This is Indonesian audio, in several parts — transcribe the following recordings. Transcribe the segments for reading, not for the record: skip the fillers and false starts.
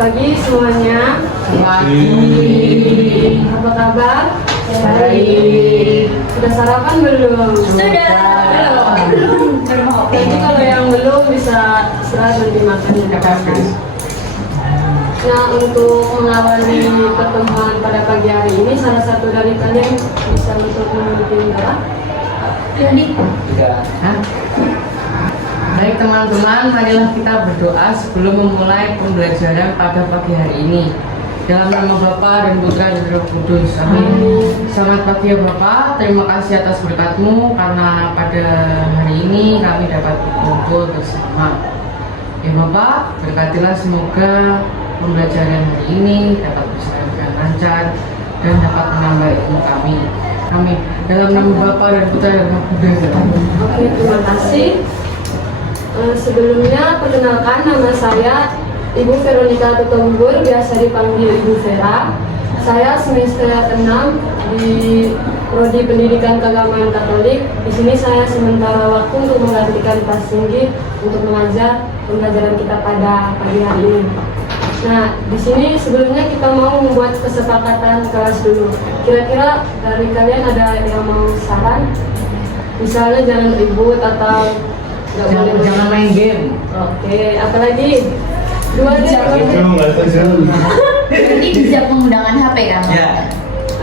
pagi semuanya. Pagi. Apa kabar? Baik. Sudah sarapan belum? Sudah. Belum. Jadi kalau yang belum bisa istirahat nanti makan di depan. Nah, untuk mengawali pertemuan pada pagi hari ini, salah satu dari kalian bisa untuk memimpin doa. Baik teman-teman, marilah kita berdoa sebelum memulai pembelajaran pada pagi hari ini. Dalam nama Bapa dan Putra dan Roh Kudus. Amin. Selamat pagi ya Bapak, terima kasih atas berkat-Mu karena pada hari ini kami dapat berkumpul bersama. Ya Bapak, berkatilah semoga pembelajaran hari ini dapat berjalan dengan lancar dan dapat menambah ilmu kami. Amin. Dalam nama Bapa dan Putra dan Roh Kudus. Oke, terima kasih. Sebelumnya perkenalkan, nama saya Ibu Veronica Tutombur, biasa dipanggil Ibu Vera. Saya semester 6 di Prodi Pendidikan Keagamaan Katolik. Di sini saya sementara waktu untuk menggantikan Pak Singgi untuk mengajar pembelajaran kita pada pagi hari ini. Nah, di sini sebelumnya kita mau membuat kesepakatan kelas dulu. Kira-kira dari kalian ada yang mau saran? Misalnya jangan ribut atau Jangan main game. Oke, apalagi? Dua jam. Ini bijak menggunakan HP kan? Ya.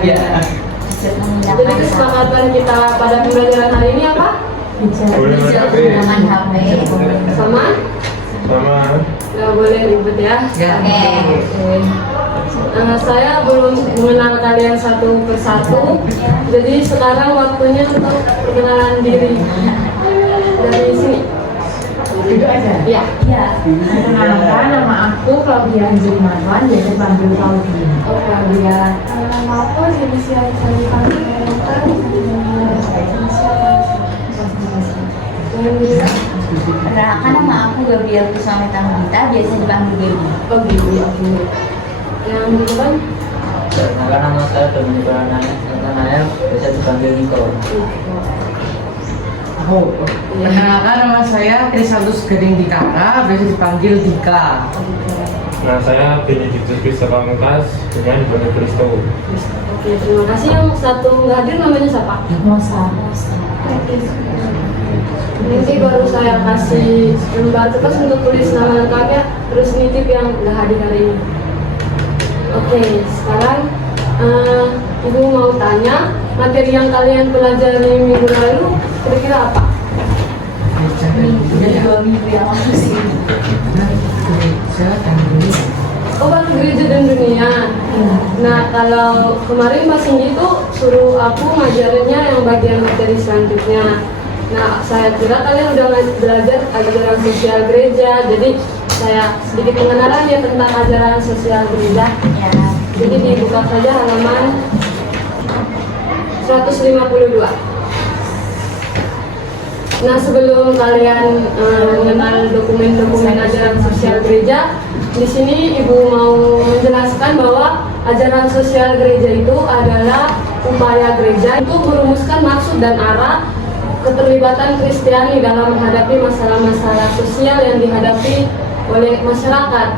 Bijak Jadi menggunakan HP. kesepakatan kita pada pembelajaran hari ini apa? Bijak menggunakan HP. Sama? Nggak boleh ribut ya. Ya. Oke. Saya belum mengenal kalian satu persatu. Jadi sekarang waktunya untuk perkenalan diri. Dari sini. Itu aja? Ya. Iya. Perkenalkan, nama aku Claudia Anjeli Marwan, biasa dipanggil Claudia. Oh, Claudia. Nama aku Zinisia dipanggil Veronica. Perkenalkan, nama aku Gabriel Kusame Tanggita, biasa dipanggil Baby. Oh, Bibi. Oke. Yang depan? Perkenalkan, nama saya Dominic Natanael, bisa dipanggil Niko. Perkenalkan, nama saya Krisantus Gading Dikara, biasa dipanggil Dika. Nah, saya Benedictus Christopher Pamungkas dengan Ibu Kristo. Oke, terima kasih. Yang satu nggak hadir namanya siapa? Mosa. Nanti baru saya kasih lembar kertas untuk tulis nama lengkapnya, terus nitip yang nggak hadir hari ini. Oke, sekarang Ibu mau tanya, materi yang kalian pelajari minggu lalu kira-kira apa? Dari 2 minggu yang lalu sih. Gereja dan dunia. Oh, baru gereja dan dunia. Nah, kalau kemarin Mas Singgi itu suruh aku ngajarinnya yang bagian materi selanjutnya. Nah, saya kira kalian udah belajar ajaran sosial gereja, jadi saya sedikit pengenalan ya tentang ajaran sosial gereja. Ya. Jadi dibuka saja halaman 152. Nah, sebelum kalian mengenal dokumen-dokumen ajaran sosial gereja, di sini Ibu mau menjelaskan bahwa ajaran sosial gereja itu adalah upaya gereja untuk merumuskan maksud dan arah keterlibatan Kristiani dalam menghadapi masalah-masalah sosial yang dihadapi oleh masyarakat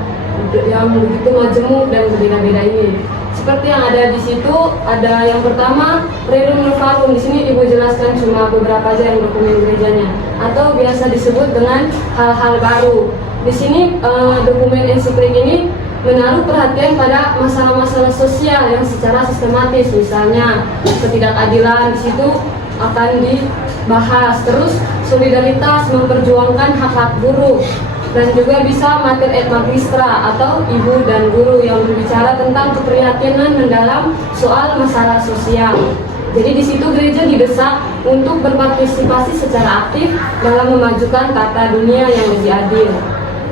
yang begitu majemuk dan berbeda-beda ini. Seperti yang ada di situ, ada yang pertama Rerum Novarum. Di sini Ibu jelaskan cuma beberapa aja yang dokumen gerejanya, atau biasa disebut dengan hal-hal baru. Di sini dokumen ensiklik ini menaruh perhatian pada masalah-masalah sosial yang secara sistematis, misalnya ketidakadilan di situ akan dibahas, terus solidaritas memperjuangkan hak-hak buruh, dan juga bisa mater et magistra atau ibu dan guru yang berbicara tentang keprihatinan mendalam soal masalah sosial. Jadi di situ gereja didesak untuk berpartisipasi secara aktif dalam memajukan tata dunia yang lebih adil.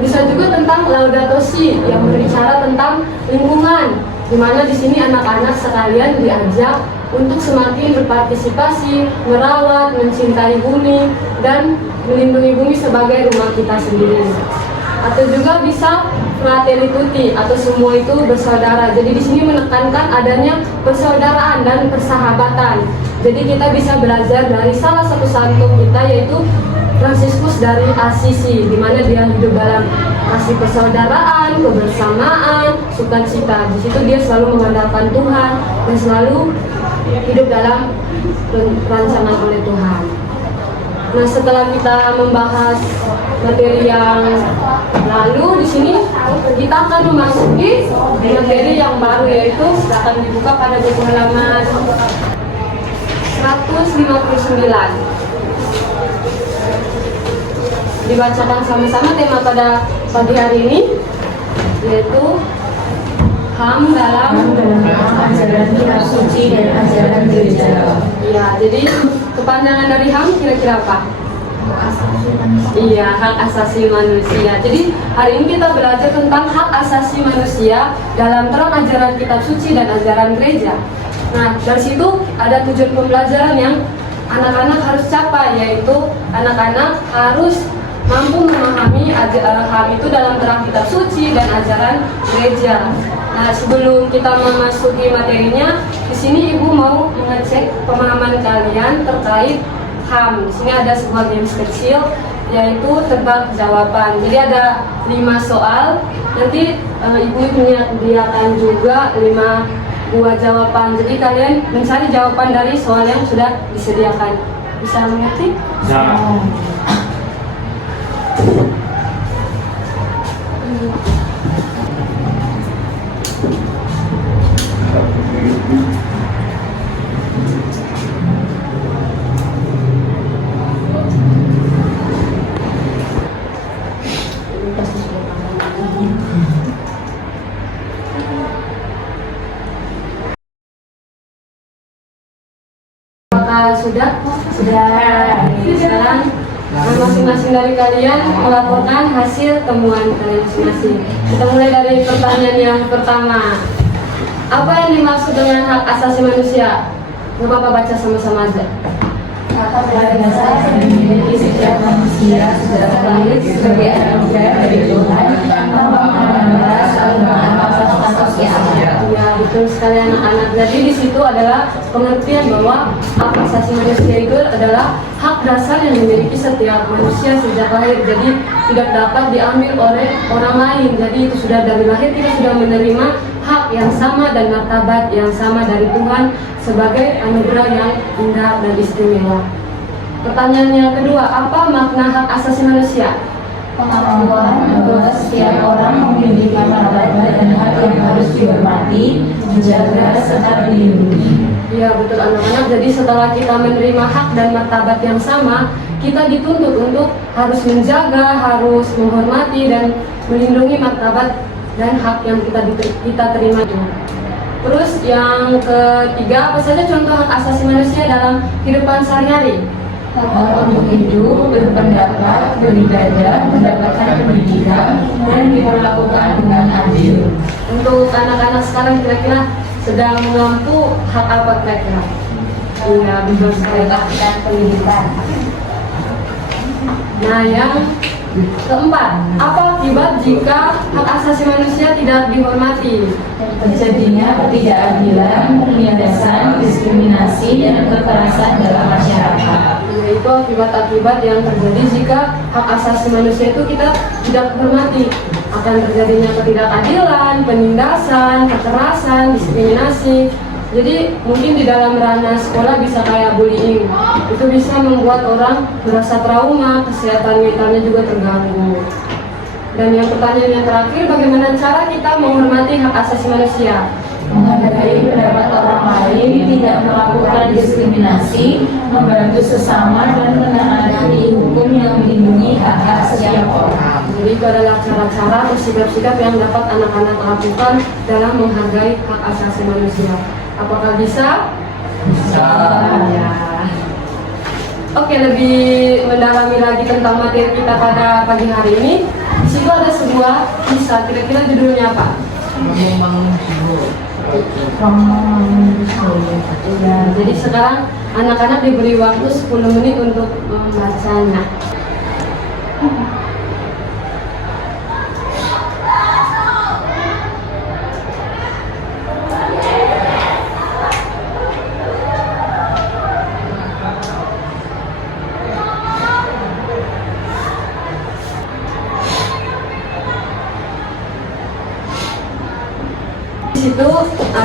Bisa juga tentang Laudato Si yang berbicara tentang lingkungan, di mana di sini anak-anak sekalian diajak untuk semakin berpartisipasi, merawat, mencintai bumi, dan melindungi bumi sebagai rumah kita sendiri. Atau juga bisa Fratelli Tutti atau semua itu bersaudara. Jadi di sini menekankan adanya persaudaraan dan persahabatan. Jadi kita bisa belajar dari salah satu santo kita yaitu Fransiskus dari Assisi, di mana dia hidup dalam kasih persaudaraan, kebersamaan, sukacita. Di situ dia selalu mengandalkan Tuhan dan selalu hidup dalam rancangan oleh Tuhan. Nah, setelah kita membahas materi yang lalu, di sini kita akan memasuki materi yang baru, yaitu akan dibuka pada buku halaman 159. Dibacakan sama-sama tema pada pagi hari ini, yaitu HAM dalam ajaran kitab suci dan ajaran gereja. Ya, jadi kepanjangan dari HAM kira-kira apa? Iya, hak asasi manusia. Jadi hari ini kita belajar tentang hak asasi manusia dalam terang ajaran kitab suci dan ajaran gereja. Nah, dari situ ada tujuan pembelajaran yang anak-anak harus capai, yaitu anak-anak harus mampu memahami HAM itu dalam terang kitab suci dan ajaran gereja. Nah, sebelum kita memasuki materinya, di sini Ibu mau mengecek pemahaman kalian terkait HAM. Di sini ada sebuah games kecil, yaitu tebak jawaban. Jadi ada 5 soal. Nanti Ibu menyediakan juga 5 buah jawaban. Jadi kalian mencari jawaban dari soal yang sudah disediakan. Bisa mengerti? Ya. Apakah sudah? Sudah. Sekarang masing-masing dari kalian melaporkan hasil temuan kalian masing-masing. Kita mulai dari pertanyaan yang pertama. Apa yang dimaksud dengan hak asasi manusia? Gak apa-apa, baca sama-sama aja. Kata pada dasar memiliki setiap manusia sudah terlahir sebagai anugerah dari Tuhan tanpa memandang ras agama atau status sosial. Ya, betul sekali anak-anak. Jadi di situ adalah pengertian bahwa hak asasi manusia itu adalah hak dasar yang dimiliki setiap manusia sejak lahir. Jadi tidak dapat diambil oleh orang lain. Jadi itu sudah dari lahir kita sudah menerima hak yang sama dan martabat yang sama dari Tuhan sebagai anugerah yang indah dan istimewa. Pertanyaan yang kedua, apa makna hak asasi manusia? Pengakuan bahwa setiap orang memiliki martabat dan hak yang harus dihormati, dijaga, serta dilindungi. Ya, betul anak-anak. Jadi setelah kita menerima hak dan martabat yang sama, kita dituntut untuk harus menjaga, harus menghormati dan melindungi martabat dan hak yang kita terima itu. Terus yang ketiga, apa saja contoh hak asasi manusia dalam kehidupan sehari-hari? Hak untuk hidup, berpendapat, beribadah, mendapatkan pendidikan, dan diperlakukan dengan adil. Untuk anak-anak sekarang kira-kira sedang menempuh hak apa kira-kira? Iya, betul sekali. Mendapatkan pendidikan. Nah, yang keempat, apa akibat jika hak asasi manusia tidak dihormati? Terjadinya ketidakadilan, penindasan, diskriminasi, dan kekerasan dalam masyarakat. Yaitu akibat-akibat yang terjadi jika hak asasi manusia itu kita tidak hormati. Akan terjadinya ketidakadilan, penindasan, kekerasan, diskriminasi. Jadi mungkin di dalam ranah sekolah bisa kayak bullying. Itu bisa membuat orang merasa trauma, kesehatan mentalnya juga terganggu. Dan yang pertanyaan yang terakhir, bagaimana cara kita menghormati hak asasi manusia? Menghargai pendapat orang lain, tidak melakukan diskriminasi, membantu sesama, dan menaati hukum yang melindungi hak-hak setiap orang. Jadi itu adalah cara-cara atau sikap-sikap yang dapat anak-anak lakukan dalam menghargai hak asasi manusia. Apakah bisa? Bisa. Ya. Oke, lebih mendalami lagi tentang materi kita pada pagi hari ini. Di situ ada sebuah kisah, kira-kira judulnya apa? Membangun jiwa. Ya, jadi sekarang anak-anak diberi waktu 10 menit untuk membacanya.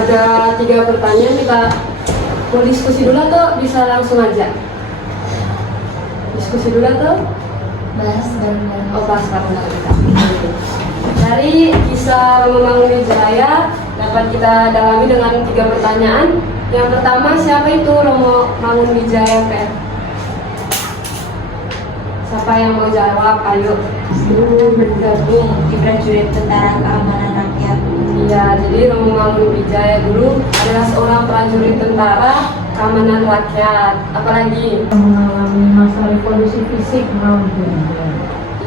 ada 3 pertanyaan, kita mau diskusi dulu atau bisa langsung aja? Diskusi dulu atau? Bahas bareng-bareng. Oh, bahas bareng-bareng. Dari kisah Romo Mangunwijaya dapat kita dalami dengan 3 pertanyaan. Yang pertama, siapa itu Romo Mangunwijaya PR? Siapa yang mau jawab? Ayo. Dulu bergabung di prajurit tentara keamanan rakyat. Iya, jadi Romo Mangunwijaya dulu adalah seorang prajurit tentara keamanan rakyat. Apalagi? Mengalami masa revolusi fisik maupun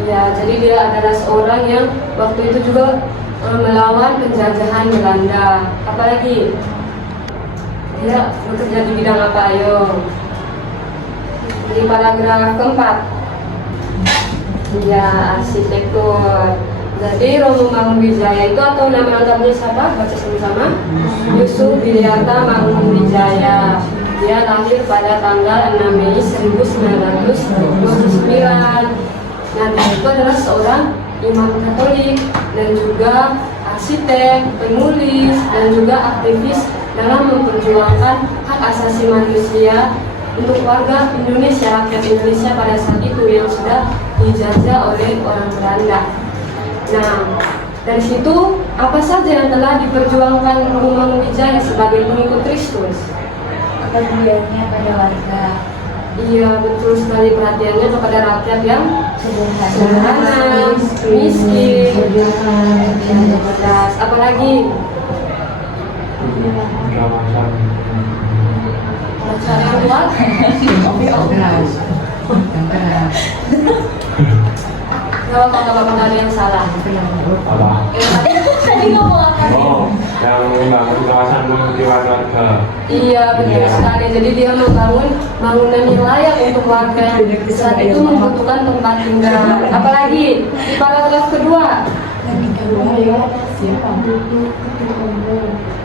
Iya, jadi dia adalah seorang yang waktu itu juga melawan penjajahan Belanda. Apalagi? Dia bekerja di bidang apa? Ayo. Di paragraf keempat. Iya, arsitektur. Jadi Romo Mangunwijaya itu atau nama lengkapnya siapa? Baca sama-sama. Yusuf Widiarta Mangunwijaya. Dia lahir pada tanggal 6 Mei 1929. Nah, dia itu adalah seorang imam Katolik dan juga arsitek, penulis, dan juga aktivis dalam memperjuangkan hak asasi manusia untuk warga Indonesia, rakyat Indonesia pada saat itu yang sudah dijajah oleh orang Belanda. Nah, dari situ apa saja yang telah diperjuangkan Romo Mangunwijaya sebagai pengikut Kristus? Kepeduliannya pada warga, Iya, betul sekali, perhatiannya kepada rakyat yang sederhana, miskin, apalagi baca yang kuat. Keras. Yang keras. Gak apa-apa, ada yang salah. Apa? Tadi ngomong apa? Oh, yang membangun kawasan pemukiman warga. Iya, betul sekali. Jadi dia membangun bangunan yang layak untuk warga yang saat itu membutuhkan tempat tinggal. Apalagi di paragraf kedua.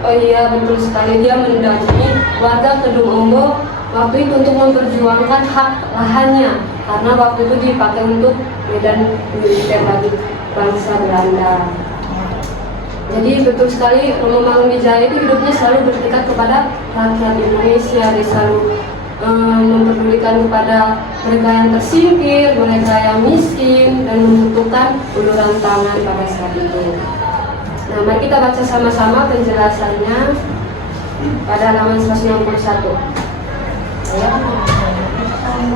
Oh iya, betul sekali. Dia mendampingi warga Kedung Ombo waktu itu untuk memperjuangkan hak lahannya karena waktu itu dipakai untuk medan militer bagi bangsa Belanda. Jadi betul sekali Romo Mangunwijaya itu hidupnya selalu bertekad kepada rakyat Indonesia. Dia selalu memperdulikan kepada mereka yang tersingkir, mereka yang miskin dan membutuhkan uluran tangan pada saat itu. Nah, mari kita baca sama-sama penjelasannya pada halaman 161.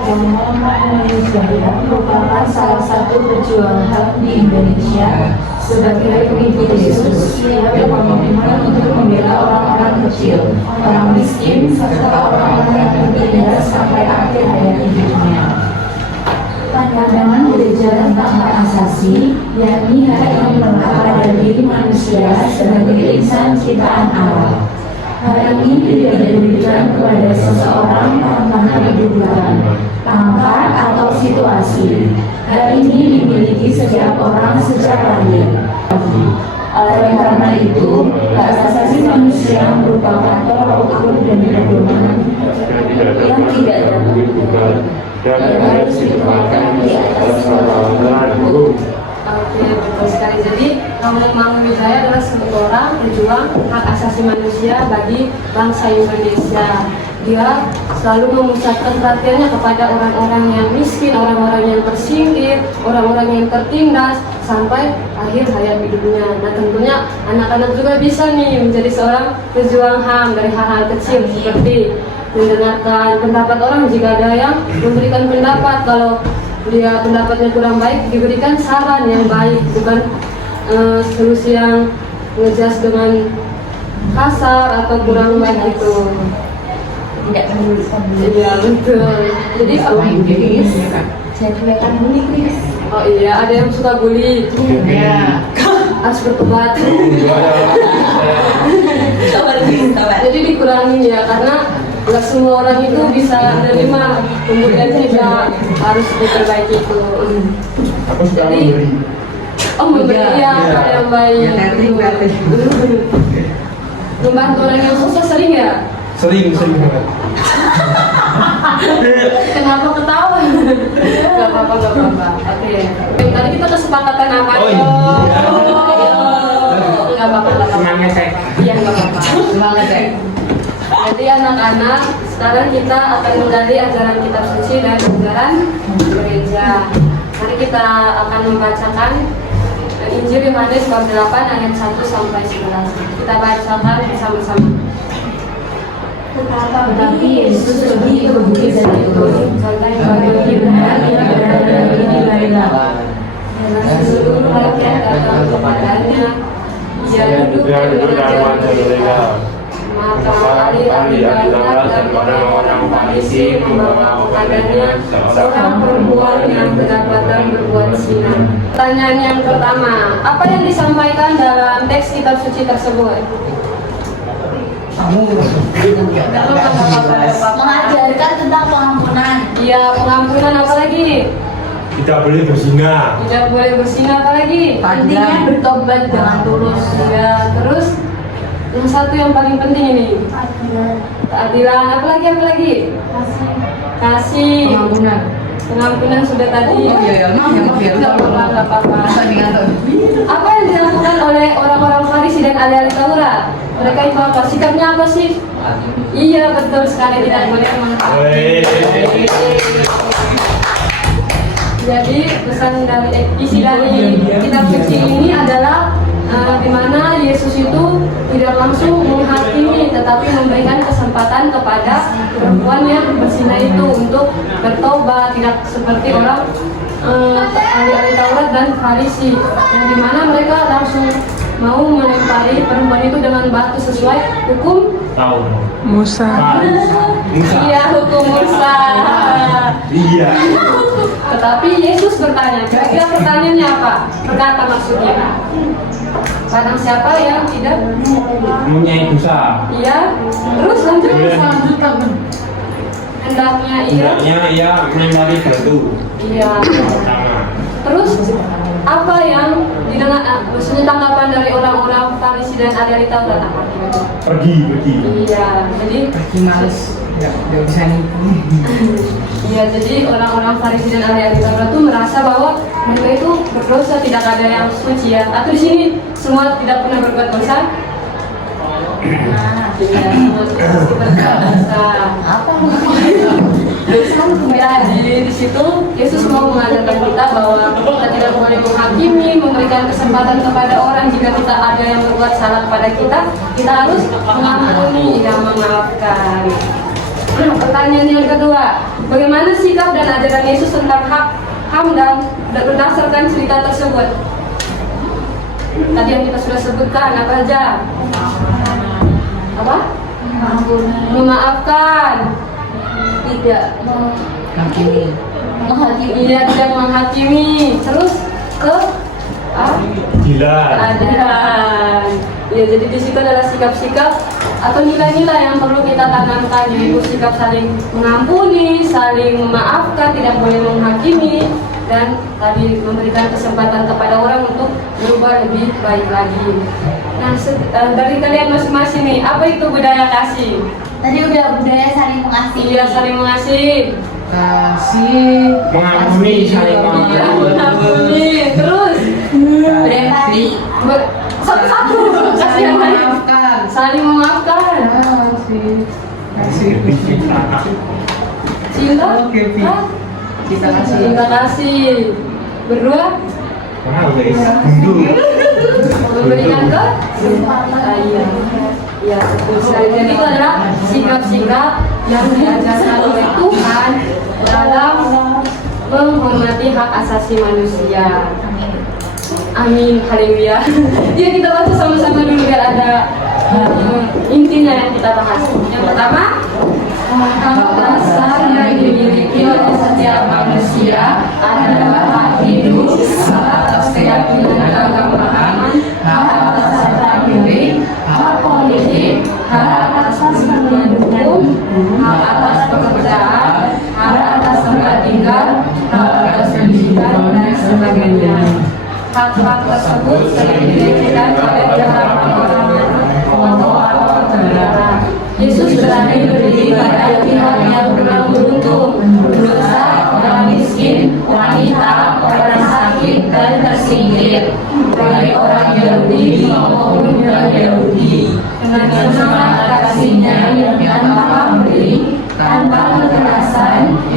Romo Mangunwijaya merupakan salah satu pejuang HAM di Indonesia sebagai pengikut Yesus. Ia berkomitmen untuk membela orang-orang kecil, orang miskin, serta orang-orang yang tertindas sampai akhir hayat hidupnya. Pandangan gereja tentang hak asasi, yakni hak yang melekat pada diri manusia sebagai insan ciptaan Allah. Hal ini tidak diberikan kepada seseorang tanpa kedudukan, pangkat atau situasi. Hal ini dimiliki setiap orang sejak lahir. Oleh karena itu, hak asasi manusia merupakan tolak ukur dan pedoman yang tidak dapat diubah dan harus ditempatkan di atas segala hukum. Oke, betul sekali. Jadi Romo Mangunwijaya adalah seorang pejuang hak asasi manusia bagi bangsa Indonesia. Dia selalu memusatkan perhatiannya kepada orang-orang yang miskin, orang-orang yang tersingkir, orang-orang yang tertindas sampai akhir hayat hidupnya. Nah, tentunya anak-anak juga bisa nih menjadi seorang pejuang HAM dari hal-hal kecil seperti mendengarkan pendapat orang jika ada yang memberikan pendapat. Kalau dia pendapatnya kurang baik, diberikan saran yang baik, bukan solusi yang ngejas dengan kasar atau kurang baik itu. Tidak menulis. Iya, betul. Jadi Saya akan bully, Chris. oh iya, ada yang suka bully. Ya. Harus bertobat. Coba Chris, coba. Jadi dikurangin ya, karena nggak semua orang itu bisa menerima, kemudian juga harus diperbaiki itu. Aku suka Jadi, memberi. oh memberi ya, ada yang baik. Ya, kreatif. Membantu orang yang susah sering ya? Sering banget. Kenapa ketawa? Gak apa-apa. Oke. Tadi kita kesepakatan apa? Oh, iya. Gak apa-apa. Senang ngecek. Iya, gak apa-apa. Semangat anak-anak, sekarang kita akan menggali ajaran kitab suci dan ajaran gereja. Mari kita akan membacakan Injil Yohanes bab 8 ayat 1 sampai 11. Kita bacakan bersama-sama. Tetapi Yesus pergi ke Bukit Zaitun. Bagi benar ia berada di Galilea. Dan seluruh rakyat datang kepadanya. Ia duduk dan mengajar mereka. Maka ahli-ahli Taurat dan orang-orang Farisi membawa kepadanya seorang perempuan yang kedapatan berbuat zina. Pertanyaan yang pertama, apa yang disampaikan dalam teks kitab suci tersebut? Mengajarkan tentang pengampunan. Iya, pengampunan apa lagi? Tidak boleh berzina. Tidak boleh berzina apa lagi? Intinya bertobat dengan tulus. Ya, terus yang satu yang paling penting ini keadilan, apa lagi? Kasih. Pengampunan sudah tadi. Oh iya, maaf ya. Nggak apa-apa. Apa yang dilakukan oleh orang-orang Farisi dan ahli-ahli Taurat? Mereka itu apa? Sikapnya apa sih? Iya, betul sekali, tidak boleh menghakimi. Jadi pesan dari isi dari kitab suci ini adalah di mana Yesus itu tidak langsung menghakimi, tetapi memberikan kesempatan kepada perempuan yang berzina itu untuk bertobat, tidak seperti orang ahli-ahli Taurat dan Farisi, yang di mana mereka langsung mau melempari perempuan itu dengan batu sesuai hukum Musa. Iya, hukum Musa. Iya. Tetapi Yesus bertanya, kira-kira pertanyaannya apa? Berkata maksudnya, barang siapa yang tidak Mempunyai dosa. iya, terus lanjut. Hendaknya iya. Hendaknya ia melempari batu. Iya. Pertama. Terus apa yang didengar, maksudnya tanggapan dari orang-orang Farisi dan ahli Taurat apa? Pergi. Iya, jadi Males. Nggak bisa nih. iya, jadi orang-orang Farisi dan ahli Taurat itu merasa bahwa mereka itu berdosa, tidak ada yang suci ya. Atau di sini semua tidak pernah berbuat dosa. Nah, iya, semua pasti berbuat dosa. Apa? Ya, di situ Yesus mau mengajarkan kita bahwa kita tidak boleh menghakimi, memberikan kesempatan kepada orang jika kita ada yang berbuat salah kepada kita harus mengampuni dan memaafkan. Pertanyaan yang kedua, bagaimana sikap dan ajaran Yesus tentang HAM dan berdasarkan cerita tersebut? Tadi yang kita sudah sebutkan apa aja? Apa? Memaafkan, tidak Menghakimi. iya, tidak menghakimi, terus ke Gila. keadilan. Ya, jadi di situ adalah sikap-sikap atau nilai-nilai yang perlu kita tanamkan, yaitu sikap saling mengampuni, saling memaafkan, tidak boleh menghakimi, dan tadi memberikan kesempatan kepada orang untuk berubah lebih baik lagi. Nah, dari kalian masing-masing nih, apa itu budaya kasih? Tadi udah budaya saling mengasihi. Iya, saling mengasihi. Kasih. Mengampuni, saling Iya, mengampuni. mengampuni. Terus Berempati. satu-satu kasih Saling yang lain. memaafkan. Saling memaafkan. Kasih. Cinta. Oke, Pi. Hah? Kita kasih. Cinta kasih. Berdua Males. Mundur. memberikan ke iya. Ya, betul sekali. Jadi itu adalah sikap-sikap yang diajarkan oleh Tuhan dalam menghormati hak asasi manusia. Amin, haleluya. Ya, kita baca sama-sama dulu biar ada intinya yang kita bahas. Yang pertama, hak dasar yang dimiliki oleh setiap manusia adalah hak hidup, hak atas keyakinan dan keagamaan, hak atas harta milik, hak politik, hak atas kepentingan hukum, hak atas pekerjaan, hak atas tempat tinggal, hak atas pendidikan, dan sebagainya. Hak-hak tersebut sering dilecehkan oleh dalam orang-orang negara. Yesus berani berdiri pada pihak yang kurang beruntung, berdosa, orang miskin, wanita, orang sakit, dan tersingkir, baik orang Yahudi maupun non Yahudi. Dengan semangat kasihnya yang tanpa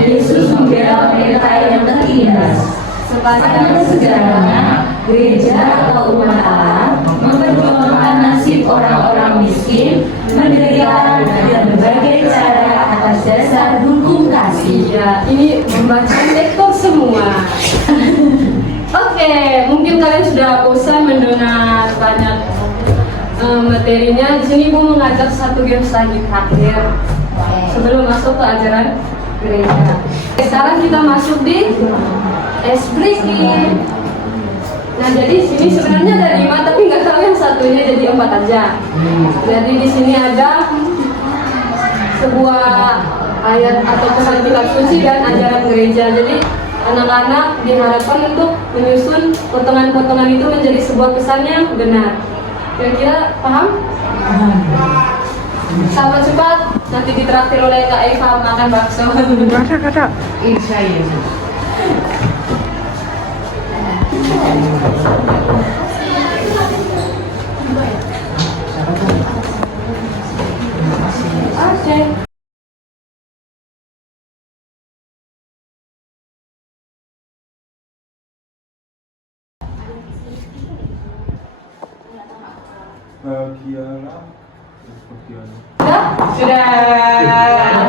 Yesus membela mereka yang tertindas. Sepanjang sejarahnya, gereja atau umat Allah memperjuangkan nasib orang-orang miskin, menderita dengan berbagai cara atas dasar hukum kasih. Ya, ini membaca lektor semua. Oke, mungkin kalian sudah bosan mendengar banyak materinya. Di sini Ibu mengajak satu games lagi terakhir sebelum masuk ke ajaran gereja. Sekarang kita masuk di ice breaking. Nah, jadi sini sebenarnya ada 5 tapi nggak tahu yang satunya jadi 4 aja. Jadi di sini ada sebuah ayat atau pesan kitab suci dan ajaran gereja. Jadi anak-anak diharapkan untuk menyusun potongan-potongan itu menjadi sebuah pesan yang benar. Kira-kira paham? Sahabat cepat, nanti ditraktir oleh Kak Eva makan bakso. Insya Yesus. Oke. Bahagialah. Sudah.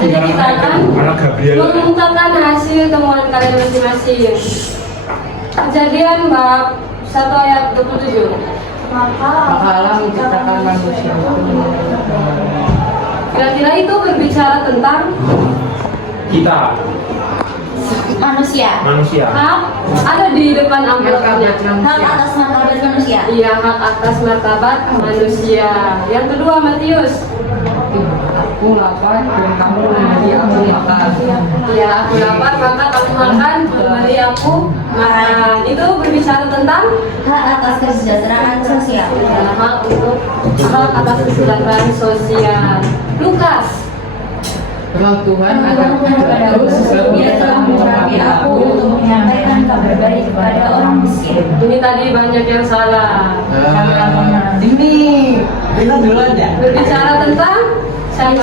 Jadi kita akan mengungkapkan hasil temuan kalian masing-masing. Kejadian bab 1 ayat 27. Maka Allah menciptakan manusia. Kira-kira itu berbicara tentang Kita Manusia. manusia. hak ada di depan amplopnya. Hak atas martabat manusia. Iya, hak atas martabat manusia. Yang kedua, Matius. Aku lapar dan kamu memberi aku makan. Iya, aku lapar maka kamu makan, memberi aku makan. Itu berbicara tentang Hak atas kesejahteraan sosial. hak untuk hak atas kesejahteraan sosial. Lukas. Roh Tuhan akan kepadaku sebab Dia telah mengurapi aku untuk menyampaikan kabar baik kepada orang miskin. Ini tadi banyak yang salah. Ini kita duluan ya. Berbicara tentang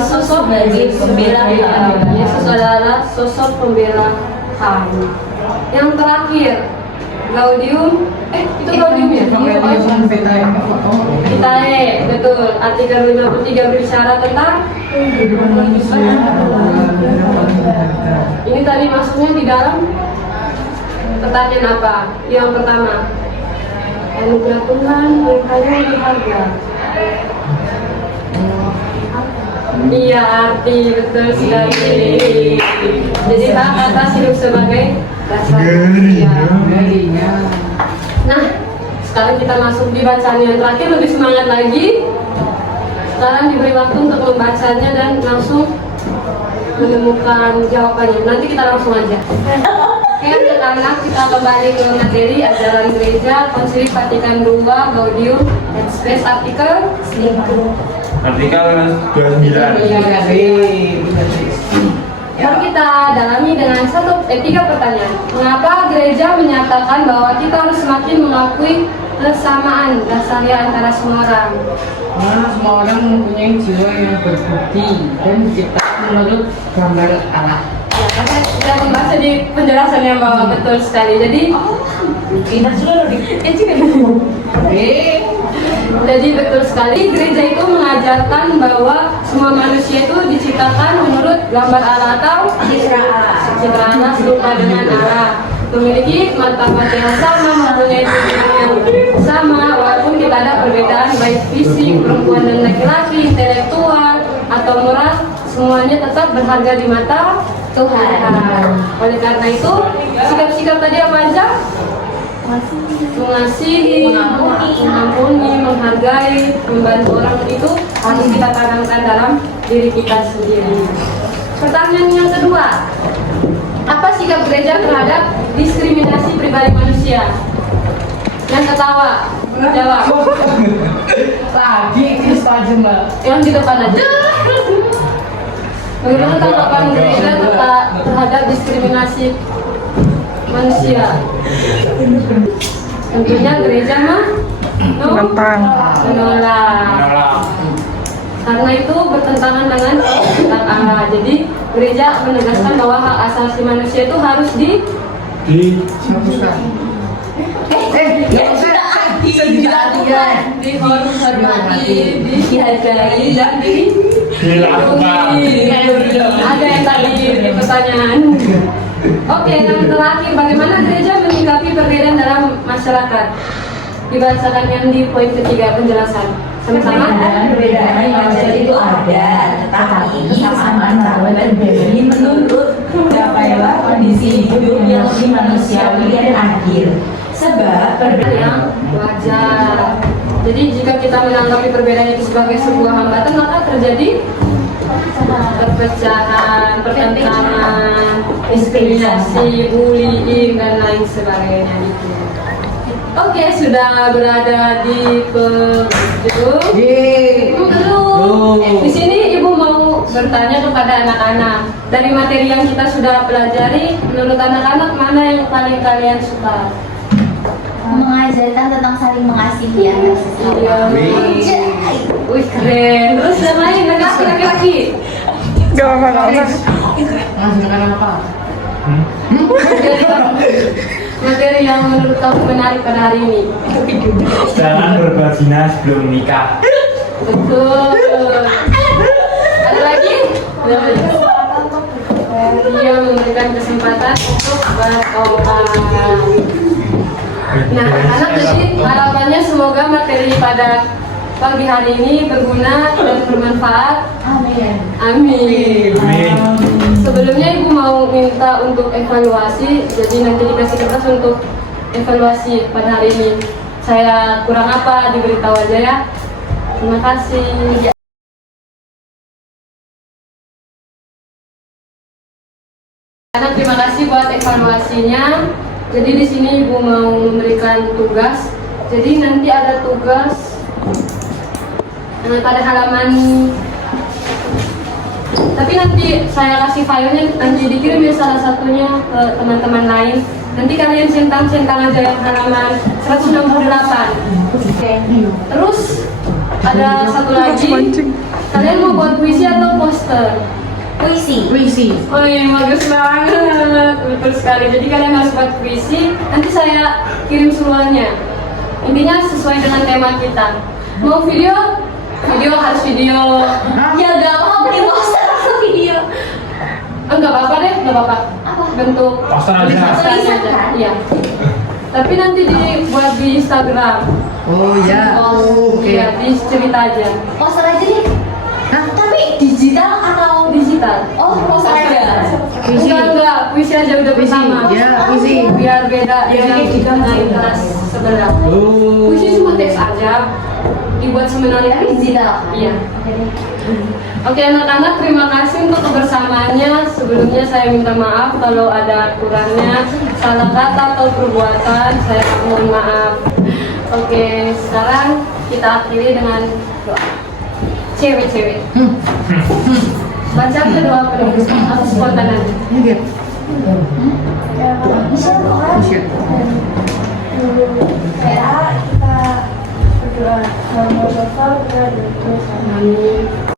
sosok sebagai pembela HAM. Yesus adalah sosok pembela HAM. Yang terakhir, Gaudium. Itu Gaudium ya? Vitae, betul. Artikel 53 berbicara tentang ini tadi masuknya di dalam pertanyaan apa? Yang pertama, anugerah Tuhan berkaya berharga. Iya, arti betul sekali. Jadi hak atas hidup sebagai dasar manusia. Nah, sekarang kita masuk di bacaan yang terakhir, lebih semangat lagi. Sekarang diberi waktu untuk membacanya dan langsung menemukan jawabannya. Nanti kita langsung aja. Oke, anak-anak, kita kembali ke materi ajaran gereja, Konsili Vatikan II, Gaudium et Spes, artikel Artikel 29. Mari kita dalami dengan 3 pertanyaan. Mengapa gereja menyatakan bahwa kita harus semakin mengakui kesamaan dasarnya antara semua orang? Karena semua orang mempunyai jiwa yang berbudi dan diciptakan menurut gambar Allah. Ya, karena sudah membahas di penjelasan yang bawah betul sekali. Jadi, jadi betul sekali gereja itu mengajarkan bahwa semua manusia itu diciptakan menurut gambar Allah atau citra Allah serupa dengan Allah, memiliki martabat yang sama, mempunyai tujuan yang sama, walaupun kita ada perbedaan baik fisik, perempuan dan laki-laki, intelektual atau moral, semuanya tetap berharga di mata Tuhan. Oleh karena itu, sikap-sikap tadi apa aja? Mengasihi, mengampuni, menghargai, membantu orang itu harus kita tanamkan dalam diri kita sendiri. Pertanyaan yang kedua, apa sikap gereja terhadap diskriminasi pribadi manusia? Yang ketawa, jawab. Lagi Kristus aja mbak. Yang di depan aja. Bagaimana tanggapan gereja terhadap diskriminasi manusia? Tentunya gereja menolak. karena itu bertentangan dengan hak Allah. Jadi gereja menegaskan bahwa hak asasi manusia itu harus Dihapuskan. Ya sudah dilakukan, dihormati, dihargai, dan Dilakukan. Ada yang tadi di pertanyaan. Oke, yang terakhir, bagaimana gereja menyikapi perbedaan dalam masyarakat? Dibacakan yang di poin ketiga penjelasan. Sama-sama. Perbedaan yang wajar itu ada, tetapi kesamaan marwah dan Beverly menuntut dapatlah kondisi hidup yang lebih manusiawi dan adil. Sebab perbedaan Yang wajar. Jadi jika kita menanggapi perbedaan itu sebagai sebuah hambatan, maka terjadi perpecahan, pertentangan, diskriminasi, bullying, dan lain sebagainya gitu. Oke, sudah berada di penghujung. Belum. Di sini ibu mau bertanya kepada anak-anak. Dari materi yang kita sudah pelajari, menurut anak-anak mana yang paling kalian suka? mengajarkan tentang saling mengasihi ya. Iya. Wih keren. Terus yang lain laki-laki. Mengajarkan apa? Materi yang menurut kamu menarik pada hari ini. Jangan berbazina sebelum nikah. Betul. Ada lagi? Dia memberikan kesempatan untuk bertobat. Nah, anak jadi harapannya semoga materi pada pagi hari ini berguna dan bermanfaat. Amin. Amin. Amin. Sebelumnya ibu mau minta untuk evaluasi, jadi nanti dikasih kertas untuk evaluasi pada hari ini. Saya kurang apa diberitahu aja ya. Terima kasih. Anak terima kasih buat evaluasinya. Jadi di sini ibu mau memberikan tugas. Jadi nanti ada tugas pada halaman. Tapi nanti saya kasih filenya, nanti dikirim ya salah satunya ke teman-teman lain. Nanti kalian centang-centang aja yang halaman 168. Terus ada satu lagi. Kalian mau buat puisi atau poster? Puisi. Oh iya, bagus banget, betul sekali. Jadi kalian harus buat puisi, nanti saya kirim seluruhnya. Intinya sesuai dengan tema kita. Mau video? Video harus video. Ya gak mau beli poster atau video. Enggak apa-apa deh, enggak apa-apa. Apa? Bentuk Poster aja. tulisan aja. Iya. Tapi nanti dibuat di Instagram. Oh ya. Oke. Iya, di cerita aja. Poster aja nih. Tapi digital atau Digital. Oh, poster aja. Puisi. Enggak, puisi aja udah Puisi. pertama. Ya, puisi. Biar beda dengan naik kelas sebelah. Oh. Puisi cuma teks aja, dibuat semenarik Digital. Iya. Oke anak-anak, terima kasih untuk kebersamaannya. Sebelumnya saya minta maaf kalau ada kurangnya, salah kata atau perbuatan, saya mohon maaf. Oke, sekarang kita akhiri dengan doa. Cewek-cewek. Baca doa penulis atau spontan aja. Iya. Bisa orang. Iya. Kita berdoa. Nama Bapa, Putra, dan Roh Kudus. Amin.